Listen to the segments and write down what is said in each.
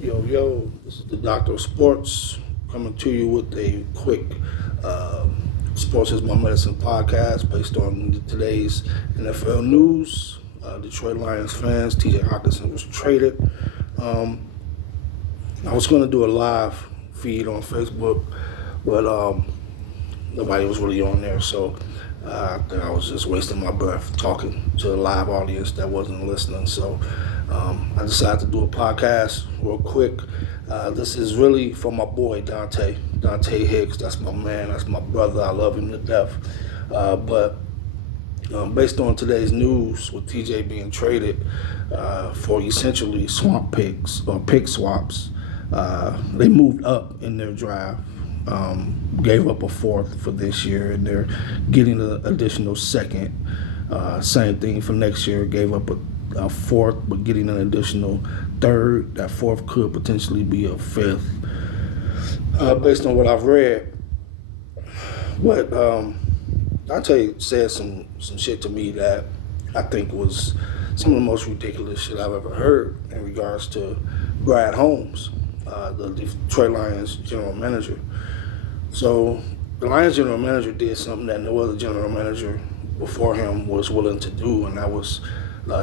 Yo, this is the Doctor of Sports coming to you with a quick uh, Sports is My Medicine podcast based on today's NFL news. Detroit Lions fans, TJ Hawkinson was traded. Um, I was going to do a live feed on Facebook, but nobody was really on there, so I think I was just wasting my breath talking to a live audience that wasn't listening. So I decided to do a podcast real quick. This is really for my boy Dante Hicks. That's my man. That's my brother. I love him to death. But based on today's news with TJ being traded for essentially swamp picks or pick swaps, they moved up in their draft. Gave up a fourth for this year, and they're getting an additional second. Same thing for next year. Gave up a fourth, but getting an additional third. That fourth could potentially be a fifth. Based on what I've read, what Dante said some shit to me that I think was some of the most ridiculous shit I've ever heard in regards to Brad Holmes, the Detroit Lions general manager. So the Lions general manager did something that no other general manager before him was willing to do, and that was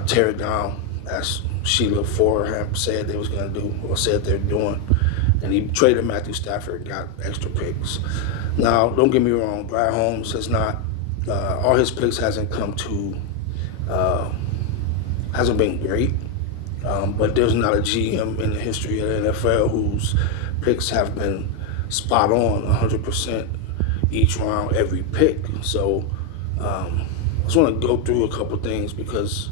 tear it down as Sheila Foreham said they was going to do or said they're doing. And he traded Matthew Stafford and got extra picks. Now, don't get me wrong, Brad Holmes has not, all his picks hasn't been great. But there's not a GM in the history of the NFL whose picks have been spot on 100% each round, every pick. So I just want to go through a couple things because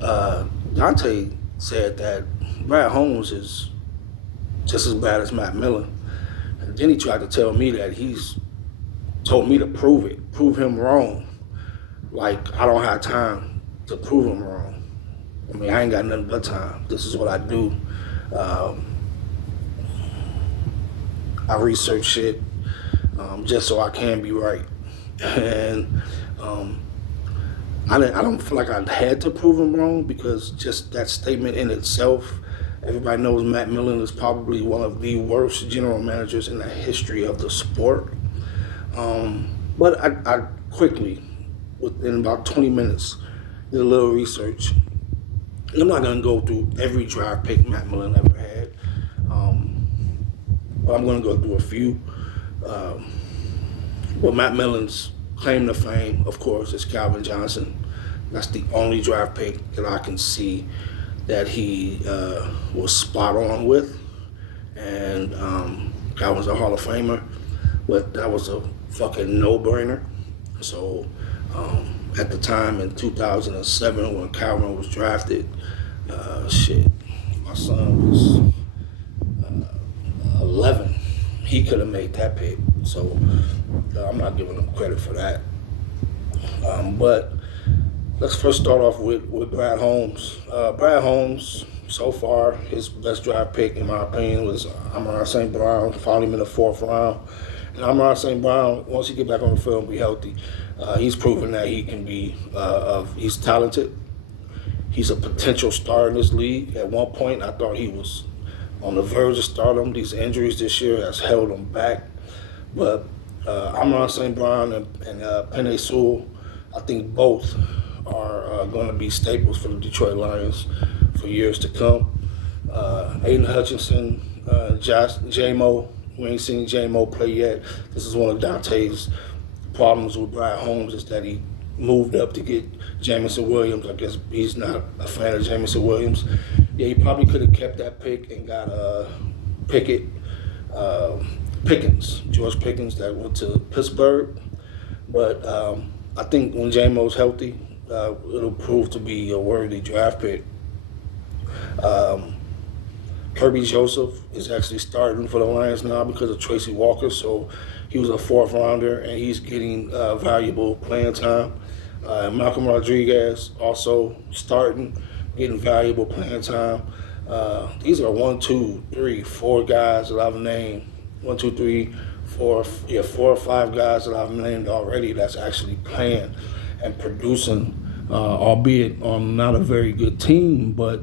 Dante said that Brad Holmes is just as bad as Matt Millen. And then he tried to tell me that he's told me to prove him wrong. Like, I don't have time to prove him wrong. I mean, I ain't got nothing but time. This is what I do. I research shit just so I can be right. And I don't feel like I had to prove him wrong because just that statement in itself, everybody knows Matt Millen is probably one of the worst general managers in the history of the sport. But I quickly, within about 20 minutes, did a little research. I'm not going to go through every draft pick Matt Millen ever had, but I'm going to go through a few. Well, Matt Millen's claim to fame, of course, is Calvin Johnson. That's the only draft pick that I can see that he was spot on with. And Calvin's a Hall of Famer, but that was a fucking no-brainer. So at the time in 2007 when Calvin was drafted, my son was 11. He could have made that pick. So I'm not giving him credit for that. But let's first start off with Brad Holmes. Brad Holmes, so far, his best draft pick, in my opinion, was Amon-Ra St. Brown. Found him in the fourth round. And Amon-Ra St. Brown, once he get back on the field and be healthy, he's proven that he can be, he's talented. He's a potential star in this league. At one point, I thought he was on the verge of stardom. These injuries this year has held him back. But Amon-Ra St. Brown and Penei Sewell, I think both are going to be staples for the Detroit Lions for years to come. Aiden Hutchinson, J-Mo, we ain't seen J-Mo play yet. This is one of Dante's problems with Brad Holmes is that he moved up to get Jamison Williams. I guess he's not a fan of Jamison Williams. Yeah, he probably could have kept that pick and got George Pickens that went to Pittsburgh. But I think when J-Mo's healthy, it'll prove to be a worthy draft pick. Kirby Joseph is actually starting for the Lions now because of Tracy Walker, so he was a fourth rounder and he's getting valuable playing time. Malcolm Rodriguez also starting, getting valuable playing time. These are 1, 2, 3, 4 guys that I've named. 1, 2, 3, 4 or 5 guys that I've named already that's actually playing and producing, albeit on not a very good team, but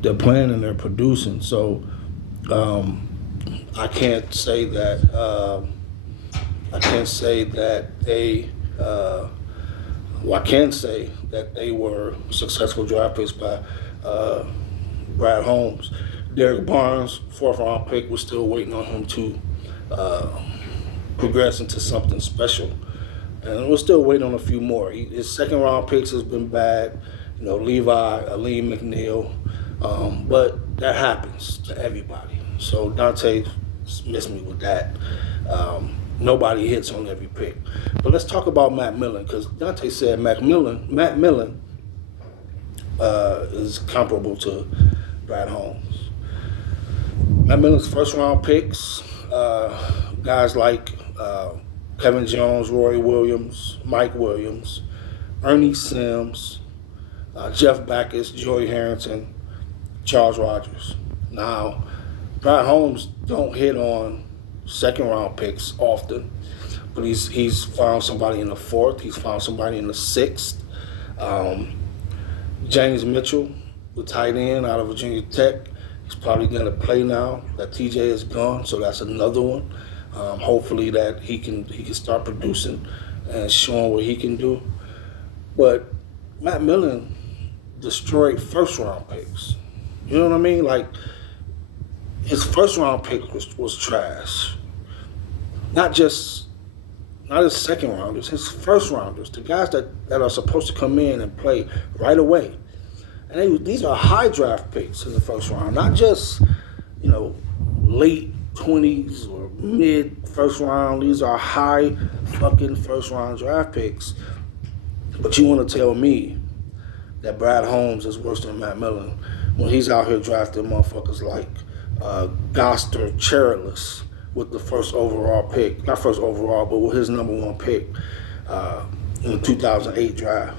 they're playing and they're producing. So I can't say that. I can't say that they. I can say that they were successful draft picks by Brad Holmes. Derek Barnes, 4th-round pick, we're still waiting on him to progress into something special. And we're still waiting on a few more. His 2nd-round picks has been bad. Levi, Aleem McNeil. But that happens to everybody. So Dante missed me with that. Nobody hits on every pick. But let's talk about Matt Millen, because Dante said Matt Millen is comparable to Brad Holmes. Matt Millen's 1st-round picks, guys like Kevin Jones, Roy Williams, Mike Williams, Ernie Sims, Jeff Backus, Joey Harrington, Charles Rogers. Now, Brad Holmes don't hit on 2nd-round picks often, but he's found somebody in the 4th. He's found somebody in the 6th. James Mitchell, the tight end out of Virginia Tech, he's probably going to play now that TJ is gone, so that's another one. Hopefully that he can start producing and showing what he can do. But Matt Millen destroyed 1st-round picks. You know what I mean? Like, his 1st-round pick was trash. Not his 2nd-rounders, his 1st-rounders, the guys that are supposed to come in and play right away. And these are high draft picks in the 1st round, not just, late 20s or mid 1st round. These are high fucking 1st-round draft picks. But you want to tell me that Brad Holmes is worse than Matt Millen when he's out here drafting motherfuckers like Goster Cherilis with the 1st overall pick, not 1st overall, but with his number 1 pick in the 2008 draft.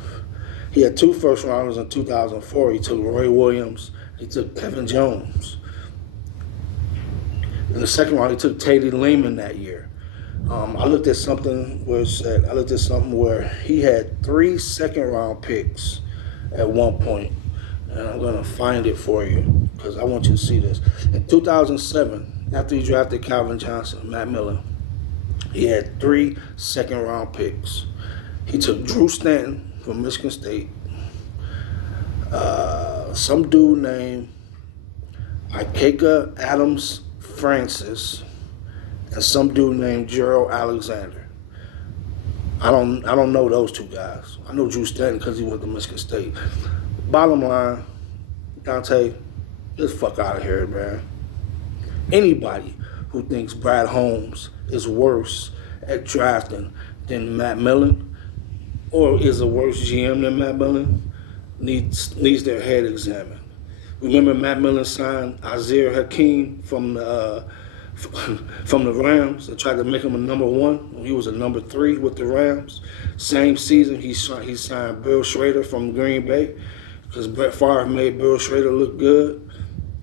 He had 2 1st-rounders in 2004. He took Roy Williams. He took Kevin Jones. In the 2nd round, he took Teddy Lehman that year. I looked at something where he had 3 2nd-round picks at one point, and I'm gonna find it for you because I want you to see this. In 2007, after he drafted Calvin Johnson, Matt Millen, he had 3 2nd-round picks. He took Drew Stanton from Michigan State, some dude named Ikeka Adams Francis, and some dude named Gerald Alexander. I don't know those 2 guys. I know Drew Stanton because he went to Michigan State. Bottom line, Dante, get the fuck out of here, man. Anybody who thinks Brad Holmes is worse at drafting than Matt Millen, or is a worse GM than Matt Millen, needs their head examined. Remember, Matt Millen signed Azir Hakeem from the Rams and tried to make him a number 1 when he was a number 3 with the Rams. Same season, he signed Bill Schrader from Green Bay because Brett Favre made Bill Schrader look good.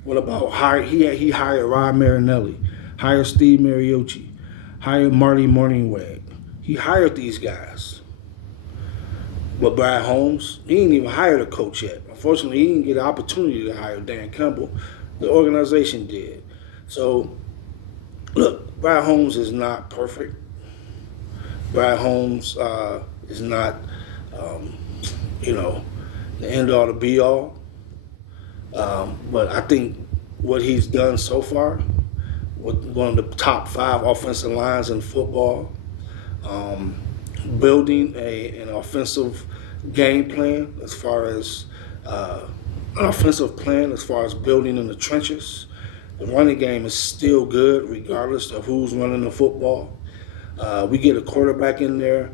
What about he hired Rod Marinelli, hired Steve Mariucci, hired Marty Morningweg. He hired these guys. But Brad Holmes, he didn't even hire the coach yet. Unfortunately, he didn't get an opportunity to hire Dan Campbell. The organization did. So, look, Brad Holmes is not perfect. Brad Holmes is not, the end-all, the be-all. But I think what he's done so far with one of the top 5 offensive lines in football, building an offensive game plan as far as building in the trenches. The running game is still good regardless of who's running the football. We get a quarterback in there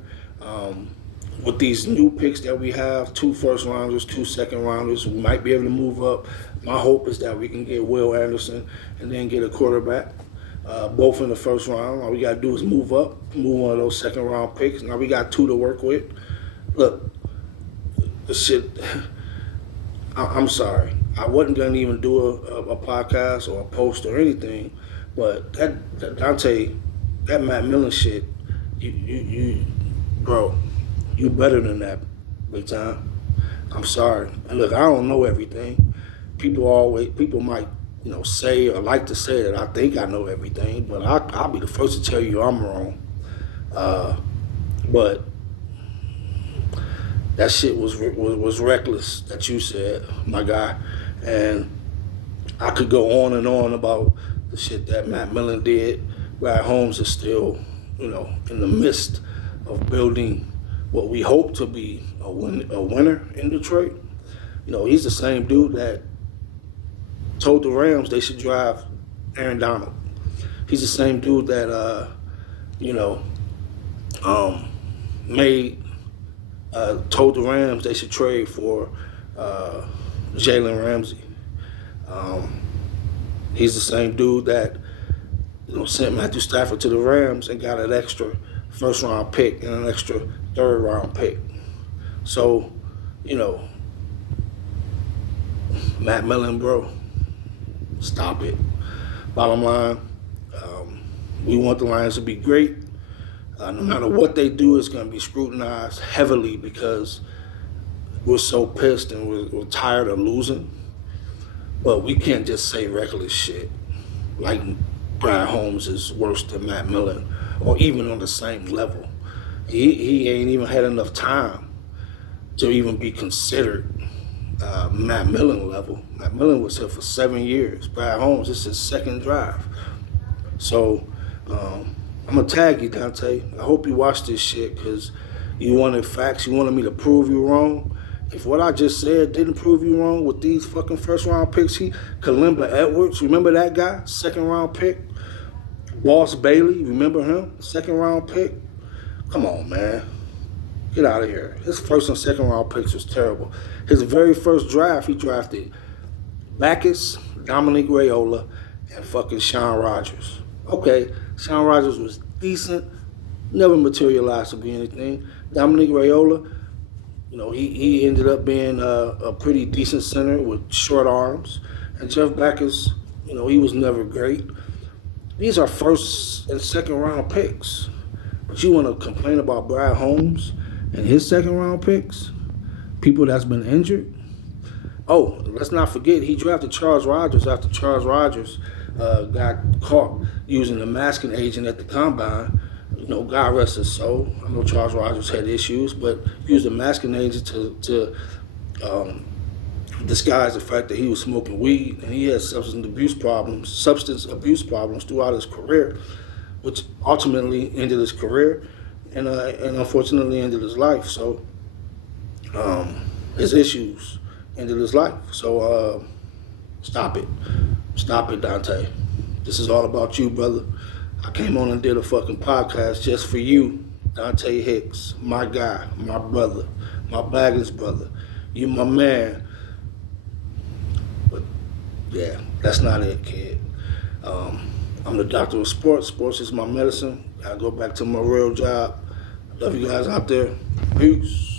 with these new picks that we have, 2 1st-rounders, 2 2nd-rounders. We might be able to move up. My hope is that we can get Will Anderson and then get a quarterback, both in the 1st round. All we got to do is move up, move one of those 2nd-round picks. Now we got 2 to work with. Look, the shit, I'm sorry. I wasn't going to even do a podcast or a post or anything, but that Dante, that Matt Millen shit, bro, you better than that, big time. I'm sorry. And look, I don't know everything. people might, say or like to say that I think I know everything, but I'll be the first to tell you I'm wrong. But that shit was reckless that you said, my guy, and I could go on and on about the shit that Matt Millen did. Brad Holmes is still, in the midst of building what we hope to be a winner in Detroit. He's the same dude that told the Rams they should drive Aaron Donald. He's the same dude that, told the Rams they should trade for Jalen Ramsey. He's the same dude that sent Matthew Stafford to the Rams and got an extra first-round pick and an extra third-round pick. So, Matt Millen, bro, stop it. Bottom line, we want the Lions to be great. No matter what they do, it's going to be scrutinized heavily because we're so pissed and we're tired of losing. But we can't just say reckless shit like Brad Holmes is worse than Matt Millen or even on the same level. He ain't even had enough time to even be considered Matt Millen level. Matt Millen was here for 7 years. Brad Holmes, this is his second drive. So I'm going to tag you, Dante. I hope you watch this shit because you wanted facts. You wanted me to prove you wrong. If what I just said didn't prove you wrong with these fucking first-round picks, Kalimba Edwards, remember that guy? Second-round pick. Boss Bailey, remember him? Second-round pick. Come on, man. Get out of here. His first and second-round picks was terrible. His very first draft, he drafted Backus, Dominique Raiola, and fucking Sean Rogers. Okay, Sean Rogers was decent, never materialized to be anything. Dominique Raiola, he ended up being a pretty decent center with short arms. And Jeff Backus, he was never great. These are first and second round picks. But you want to complain about Brad Holmes and his second round picks? People that's been injured? Oh, let's not forget, he drafted Charles Rogers after Charles Rogers got caught using a masking agent at the combine. God rest his soul. I know Charles Rogers had issues, but used a masking agent to disguise the fact that he was smoking weed, and he had substance abuse problems throughout his career, which ultimately ended his career and unfortunately ended his life. So his issues ended his life. So stop it, Dante. This is all about you, brother. I came on and did a fucking podcast just for you, Dante Hicks, my guy, my brother, my Baggins brother. You my man. But yeah, that's not it, kid. I'm the doctor of sports. Sports is my medicine. I go back to my real job. Love you guys out there. Peace.